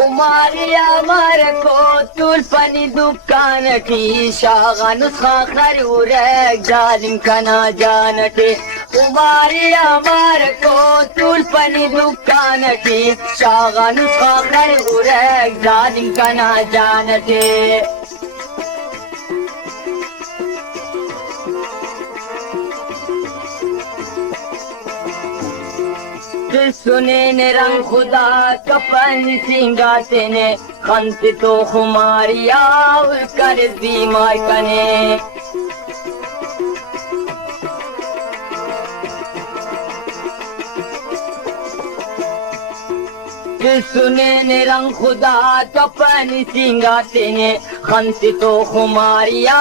कुमारी अमर को तुलपनी दुकान की शागन खाखर उरे जालिम कना जानते कुमारी अमर को तुलपनी दुकान की शागन खाखर उरे जालिम कना जानते सुने ने रंग खुदा कपन सिंगाते ने खंत तो खुमारिया कर बीमार कने सुने ने रंग खुदा कपन सिंगाते ने खंत तो खुमारिया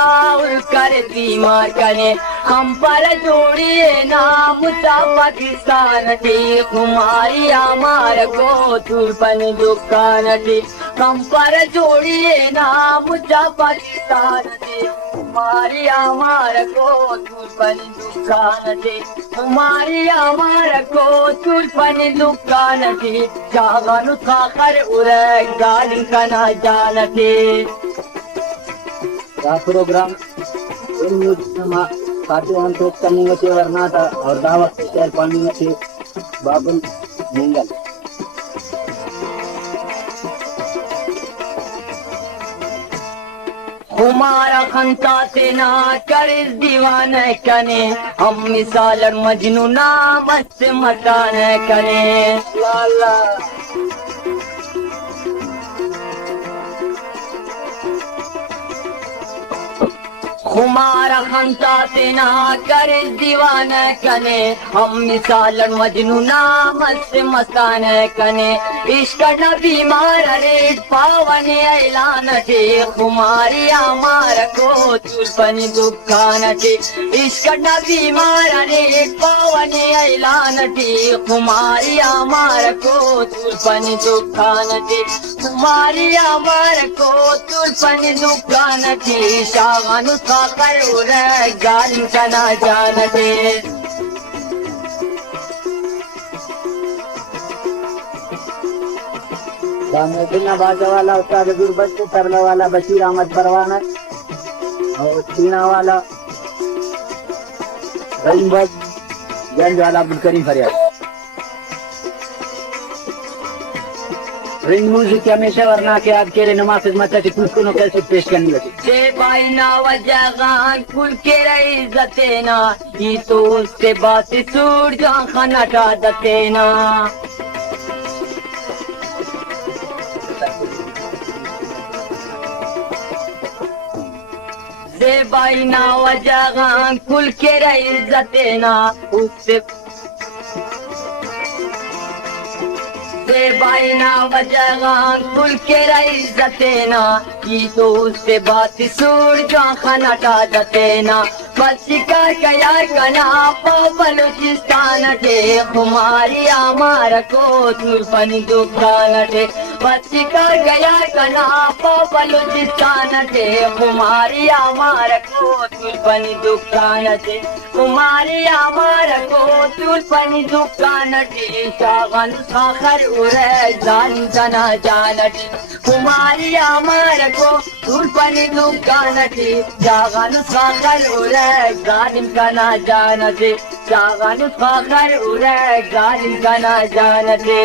कर बीमार कने हम पर जोड़िए नाम पाकिस्तान थी कुमारी अमर को तुलपन दुकान थी हम पर जोड़िए नाम पाकिस्तान थी कुमारी अमर को तुलपन दुकान थी कुमारी अमर को तुलपन दुकान थी जागन खाकर उरे गाली कना जानते प्रोग्राम साथी हम तो करने से वरना था और दावत शेयर पानी से बाबुल मंगल हमारा खंता से ना कर दीवान कने हम मिसाल मजनू ना मस्त मकान कने लाला हमारा खंता से ना कर दीवान कने हम मिसाल मजनू ना मस्त मकान कने इश्क न बीमार रे पावन ऐलान थे कुमारी अमर को तुलपन दुकान थे इश्क न बीमार रे पावन ऐलान थे कुमारी अमर को तुलपन दुकान थे कुमारी अमर को तुलपन दुकान थी शागन खाकर उरे गाली कना जानते दामोदर बाजा वाला उस्ताद गुरबत तरला वाला बशीर अहमद परवाना और सीना वाला गंज वाला अब्दुल करीम फरियाद रिंग म्यूजिक हमेशा वरना के आज के लिए नमाज खिदमत है कुछ को कैसे पेश करनी लगी जे भाई ना वजगान कुल के रही जतेना ये तो उससे बात सूर जहाँ खाना का दतेना जे भाई ना वजगान कुल के रही जतेना उससे भाई ना वजगान कुल के रही जतेना की तो उससे बात सूर जो खाना का दतेना बच्ची का गया कना बलूचिस्तान थे कुमारी अमर को तुलपन दुकान थे बच्ची का गया कना बलूचिस्तान थे कुमारी अमर को तुलपन दुकान थे कुमारी अमर को तुलपन दुकान थी शागन खाकर उरे जान जना जानती कुमारी अमर को तुलपन दुकान थी जागन खाकर उरे गालिम कना जानते जागन खाकर उरे गालिम कना जानते